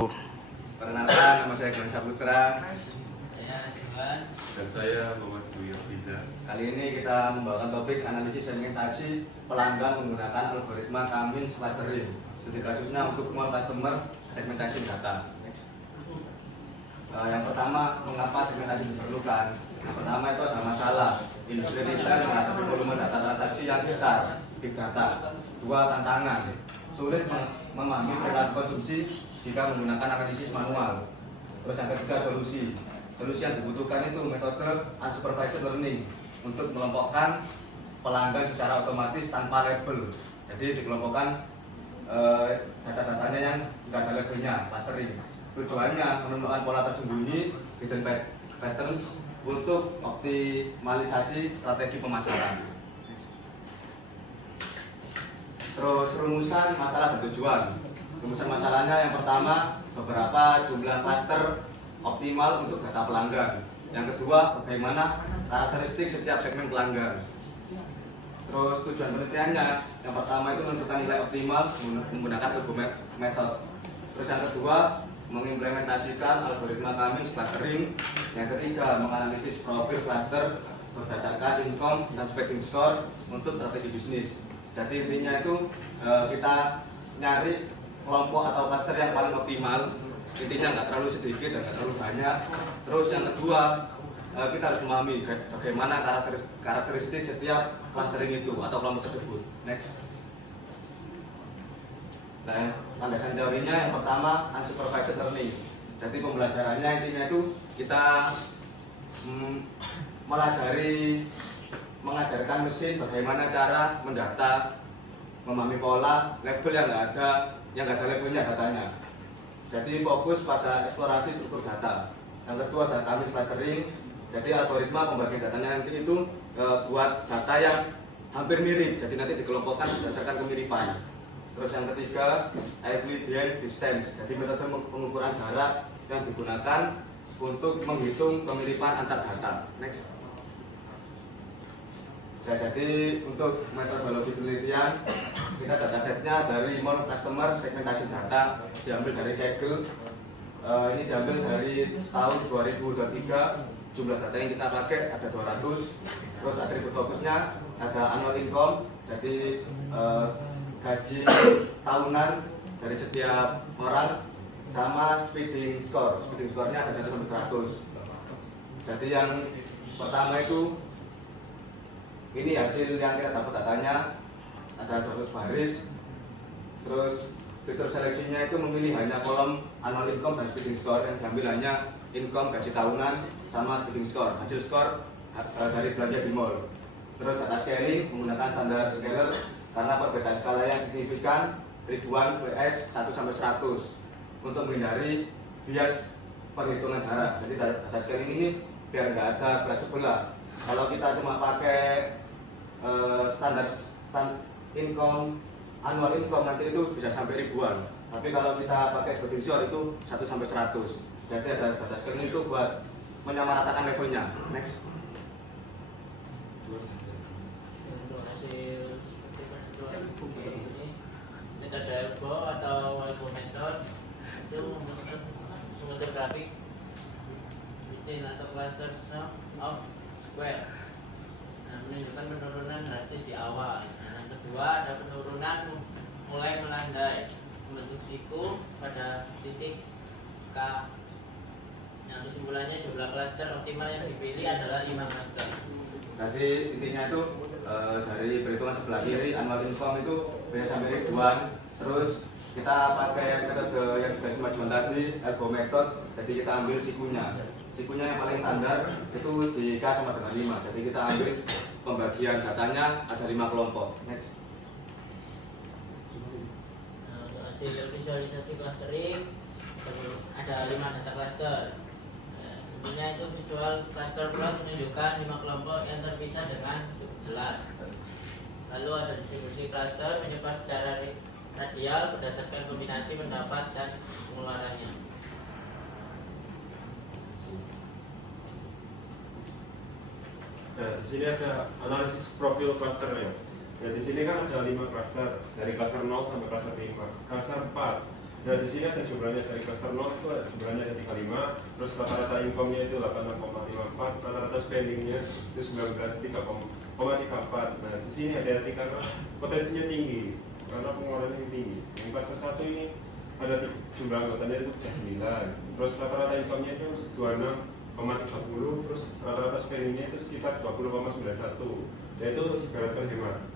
Perkenalkan, nama saya Glenn Saputra. Saya Johan. Dan saya Muhammad Dwi Fiza. Kali ini kita membawakan topik analisis segmentasi pelanggan menggunakan algoritma Cummins clustering. Studi kasusnya untuk mall customer segmentasi data. Yang pertama, mengapa segmentasi diperlukan? Yang pertama itu ada masalah industri retail menghadapi volume data transaksi yang besar, big data. Dua, tantangan, sulit memahami perilaku konsumsi jika menggunakan analisis manual. Terus yang ketiga, solusi yang dibutuhkan itu metode unsupervised learning untuk mengelompokkan pelanggan secara otomatis tanpa label. Jadi dikelompokkan data-datanya yang tidak ada labelnya, clustering. Tujuannya menemukan pola tersembunyi, hidden patterns untuk optimalisasi strategi pemasaran. Terus rumusan masalah dan tujuan. Rumusan masalahnya yang pertama, beberapa jumlah cluster optimal untuk data pelanggan. Yang kedua, bagaimana karakteristik setiap segmen pelanggan. Terus tujuan penelitiannya, yang pertama itu menentukan nilai optimal menggunakan method. Terus yang kedua, mengimplementasikan algoritma Cummins clustering. Yang ketiga, menganalisis profil cluster berdasarkan income dan spending score untuk strategi bisnis. Jadi intinya itu kita nyari kelompok atau cluster yang paling optimal. Intinya nggak terlalu sedikit dan nggak terlalu banyak. Terus yang kedua, kita harus memahami bagaimana karakteristik setiap clustering itu atau kelompok tersebut. Next. Nah, landasan teorinya yang pertama unsupervised learning. Jadi pembelajarannya intinya itu kita mengajarkan mesin bagaimana cara mendata, memahami pola, label yang nggak ada labelnya datanya. Jadi fokus pada eksplorasi struktur data. Yang kedua ada Cummins clustering. Jadi algoritma pembagian datanya nanti itu buat data yang hampir mirip. Jadi nanti dikelompokkan berdasarkan kemiripan. Terus yang ketiga, Euclidean distance. Jadi metode pengukuran jarak yang digunakan untuk menghitung kemiripan antar data. Next. Nah, jadi untuk metodologi penelitian, kita datasetnya dari mall customer segmentasi data diambil dari Kaggle. Ini diambil dari tahun 2023. Jumlah data yang kita pakai ada 200. Terus atribut fokusnya ada annual income, jadi gaji tahunan dari setiap orang, sama speeding score. Speeding score-nya ada 1 sampai 100. Jadi yang pertama itu ini hasil yang kita dapat datanya, ada 200 baris. Terus fitur seleksinya itu memilih hanya kolom annual income dan speeding score. Yang diambil hanya income, gaji tahunan, sama speeding score. Hasil skor dari belanja di mall. Terus data scaling menggunakan standar scaler karena perbedaan skala yang signifikan, ribuan vs 1 sampai 100 untuk menghindari bias perhitungan jarak. Jadi data scaling ini biar nggak ada berat sebelah. Kalau kita cuma pakai standar income, annual income nanti itu bisa sampai ribuan. Tapi kalau kita pakai speeding score itu 1 sampai 100. Jadi ada data scaling itu buat menyamaratakan levelnya. Next. Untuk hasil seperti persetujuan ini, metode ELBO atau ELBO method itu membentuk sumber grafik within atau cluster sum of square. Nah, menunjukkan penurunan drastis di awal. Nah, yang kedua ada penurunan mulai melandai membentuk siku pada titik K. Nah, kesimpulannya jumlah cluster optimal yang dipilih adalah 5 cluster. Jadi intinya itu dari perhitungan sebelah kiri annual income itu bisa sampai ribuan. Terus kita pakai metode yang sudah dimajukan tadi, ELBO method. Jadi kita ambil sikunya. Sikunya yang paling standar itu di K sama dengan 5. Jadi kita ambil pembagian datanya ada 5 kelompok. Next. Nah, untuk hasil visualisasi clustering ada 5 data cluster. Intinya itu visual cluster plot menunjukkan 5 kelompok yang terpisah dengan cukup jelas. Lalu ada distribusi cluster menyebar secara radial berdasarkan kombinasi pendapat dan pengeluarannya. Nah, di sini ada analisis profil clusternya. Nah, di sini kan ada 5 cluster, dari cluster 0 sampai cluster 5. Cluster 4 Nah di sini ada jumlahnya dari cluster 0 itu jumlahnya ada 35, terus rata-rata income-nya itu 86,54, rata-rata spending-nya itu 19,34. Nah di sini hati-hati karena potensinya tinggi, karena pengeluarannya tinggi. Yang cluster 1 ini ada jumlah anggotanya itu 9, terus rata-rata income-nya itu 26,30, terus rata-rata spending-nya itu sekitar 20,91, yaitu ibaratkan hemat.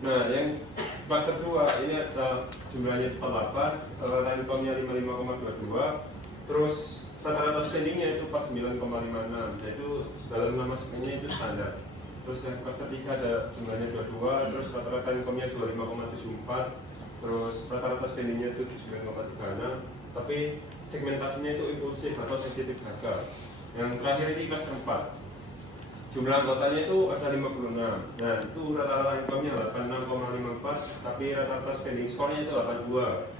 Nah, yang cluster 2 ini ada jumlahnya 48, rata-rata income-nya 55,22, terus rata-rata spending-nya itu 49,56, yaitu dalam nama spending-nya itu standar. Terus yang cluster 3 ada jumlahnya 22, terus rata-rata income-nya 25,74, terus rata-rata spending-nya itu 79,36, tapi segmentasinya itu impulsif atau sensitif harga. Yang terakhir ini cluster 4. Jumlah anggotanya itu ada 56. Nah, itu rata-rata income-nya 86,54, tapi rata-rata spending score-nya itu 82.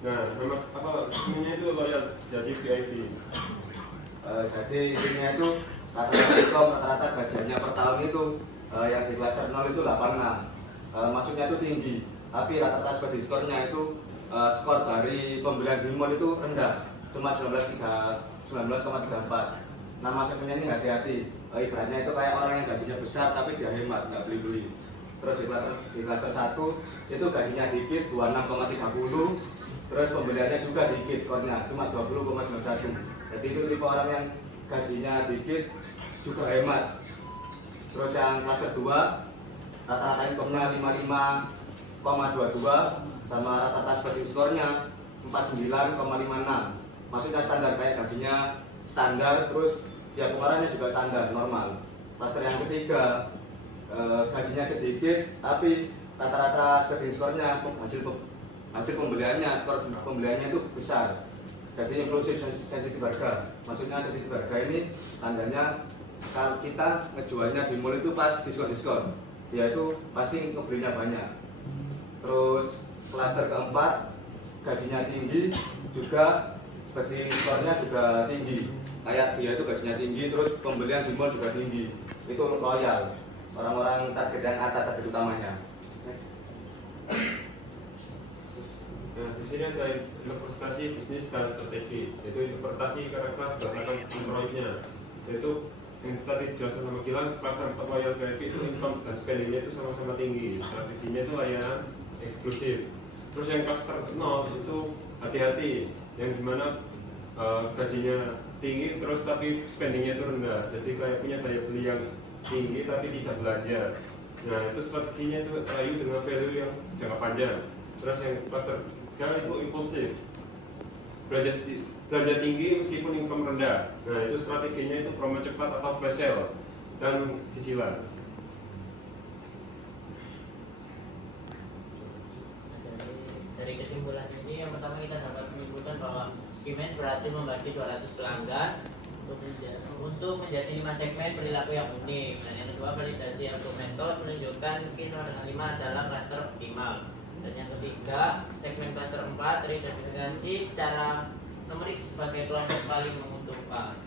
Nah, nama skemanya itu loyal jadi VIP. Jadi intinya itu rata-rata income, rata-rata gajinya per tahun itu yang di cluster 0 itu 86. Masuknya itu tinggi, tapi rata-rata spending score-nya itu skor dari pembelian di mall itu rendah, cuma 19,34. Nama segmennya ini hati-hati. Ibaratnya itu kayak orang yang gajinya besar tapi dia hemat, nggak beli-beli. Terus di cluster 1 itu gajinya dikit, 26,30, terus pembeliannya juga dikit skornya, cuma 20,91. Jadi itu tipe orang yang gajinya dikit juga hemat. Terus yang cluster 2 rata-rata income-nya 55,22 sama rata-rata spending skornya 49,56. Maksudnya standar, kayak gajinya standar, terus ya pengeluarannya juga standar, normal. Cluster yang ketiga gajinya sedikit, tapi rata-rata spending score-nya hasil pembeliannya, skor pembeliannya itu besar. Jadi inklusif sensitif harga. Maksudnya sensitif harga ini tandanya kalau kita ngejualnya di mall itu pas diskon-diskon, dia itu pasti ngebelinya banyak. Terus cluster keempat gajinya tinggi, juga spending score-nya juga tinggi. Kayak dia itu gajinya tinggi, terus pembelian di mall juga tinggi. Itu loyal, orang-orang target yang atas, target utamanya. Nah, di sini ada interpretasi bisnis dan strategi, yaitu interpretasi karakter berdasarkan Android-nya, yaitu yang tadi dijelaskan sama Gilang, cluster loyal VIP itu income dan spending-nya itu sama-sama tinggi, strateginya itu layanan eksklusif. Terus yang cluster 0 itu hati-hati, yang dimana gajinya tinggi terus tapi spendingnya itu rendah, jadi kayak punya daya beli yang tinggi tapi tidak belanja. Nah itu strateginya itu rayu dengan value yang jangka panjang. Terus yang cluster 3 itu impulsif, belanja tinggi meskipun income rendah. Nah itu strateginya itu promo cepat atau flash sale dan cicilan. Dari kesimpulan ini, yang pertama kita dapat menyimpulkan bahwa Kimes berhasil membagi 200 pelanggan untuk menjadi 5 segmen perilaku yang unik. Dan yang kedua, validasi argumentor menunjukkan Ki sama dengan 5 adalah cluster optimal. Dan yang ketiga, segmen cluster 4 teridentifikasi secara numerik sebagai kelompok paling menguntungkan.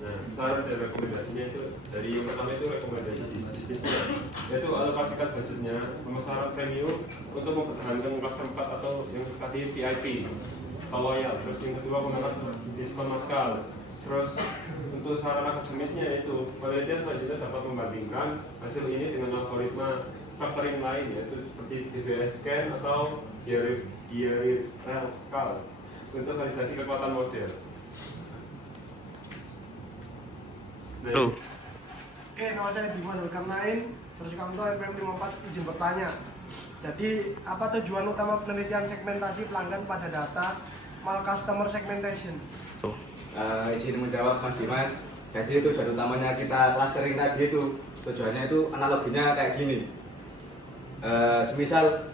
Nah, saran dan rekomendasinya itu dari yang pertama itu rekomendasi bisnisnya, yaitu alokasikan budgetnya pemasaran premium untuk mempertahankan cluster 4 atau yang tadi VIP atau loyal. Terus yang kedua menggunakan diskon maskal. Terus untuk saran akademisnya itu penelitian selanjutnya dapat membandingkan hasil ini dengan algoritma clustering lain, yaitu seperti DBS scan atau hierarchical untuk validasi kekuatan model. Halo. Oke, nama saya Bima Nurkarnain, terus kantor RPM 54 izin bertanya. Jadi, apa tujuan utama penelitian segmentasi pelanggan pada data mal customer segmentation? Izin menjawab Mas Dimas. Jadi tujuan utamanya kita clustering tadi itu tujuannya itu analoginya kayak gini. Semisal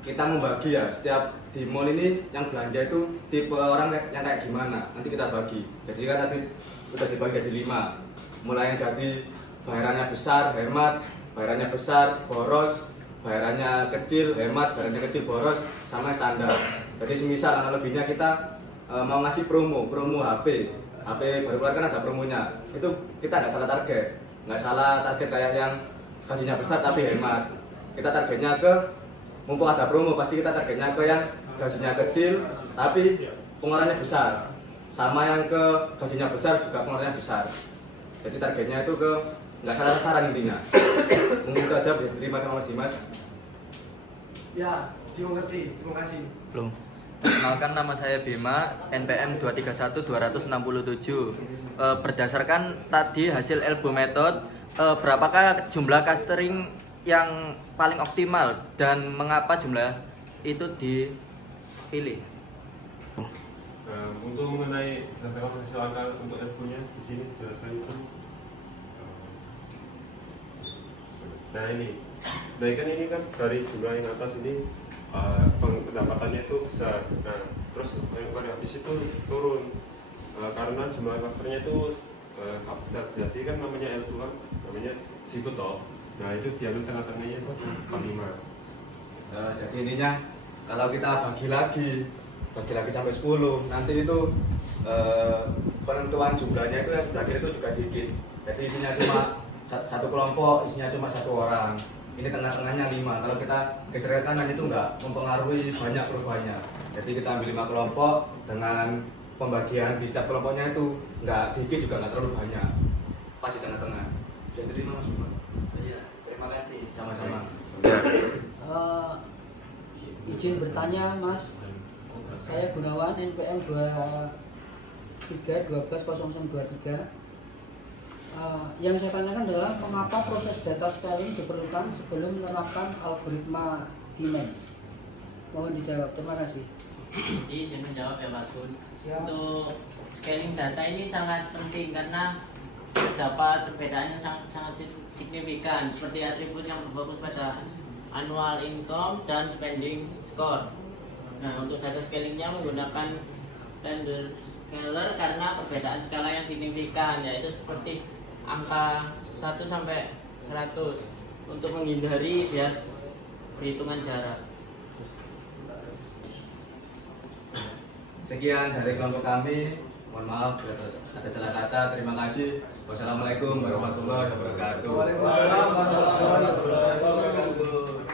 kita membagi ya, setiap di mall ini yang belanja itu tipe orang yang kayak gimana, nanti kita bagi. Jadi kan tadi udah dibagi jadi 5. Mulai yang jadi bayarannya besar, hemat, bayarannya besar, boros, bayarannya kecil, hemat, bayarannya kecil, boros, sama standar. Jadi semisal analoginya kita mau ngasih promo HP baru keluar kan ada promonya. Itu kita nggak salah target kayak yang gajinya besar tapi hemat. kita targetnya ke, mumpung ada promo pasti kita targetnya ke yang gajinya kecil tapi pengeluarannya besar, sama yang ke gajinya besar juga pengeluarannya besar. Jadi targetnya itu ke nggak salah-sasaran intinya. Mungkin itu aja bisa diterima sama Mas Dimas. Ya, dimengerti. Terima kasih. Belum. Perkenalkan, nama saya Bima, NPM 231267. Berdasarkan tadi hasil elbow method, berapakah jumlah clustering yang paling optimal dan mengapa jumlah itu dipilih? Untuk mengenai berdasarkan hasil angka untuk elbow-nya di sini jelaskan itu. Nah ini, kan ini kan dari jumlah yang atas ini pendapatannya itu besar. Nah terus yang pada habis itu turun karena jumlah clusternya itu gak besar. Jadi kan namanya elbow kan namanya sikut toh. Nah itu diambil tengah-tengahnya itu 45. Jadi intinya kalau kita bagi lagi sampai 10, nanti itu penentuan jumlahnya itu yang sebelah kiri itu juga dikit. Jadi isinya cuma satu kelompok, isinya cuma 1 orang. Ini tengah-tengahnya 5. Kalau kita geser ke kanan itu enggak mempengaruhi banyak perubahannya. Jadi kita ambil 5 kelompok dengan pembagian di setiap kelompoknya itu enggak dikit juga enggak terlalu banyak. Pas di tengah-tengah. Bisa terima Mas? Iya, terima kasih. Sama-sama. Izin bertanya Mas, saya Gunawan NPM 23120023. Yang saya tanyakan adalah mengapa proses data scaling diperlukan sebelum menerapkan algoritma demand? Mohon dijawab, terima kasih. Jadi izin menjawab ya Mas Gun. Siap. Untuk scaling data ini sangat penting karena terdapat perbedaan yang sangat signifikan seperti atribut yang berfokus pada annual income dan spending score. Nah, untuk data scalingnya menggunakan tender scaler karena perbedaan skala yang signifikan, yaitu seperti angka 1 sampai 100 untuk menghindari bias perhitungan jarak. Sekian dari kelompok kami. Mohon maaf bila ada salah kata. Terima kasih. Wassalamualaikum warahmatullahi wabarakatuh. Waalaikumsalam warahmatullahi wabarakatuh.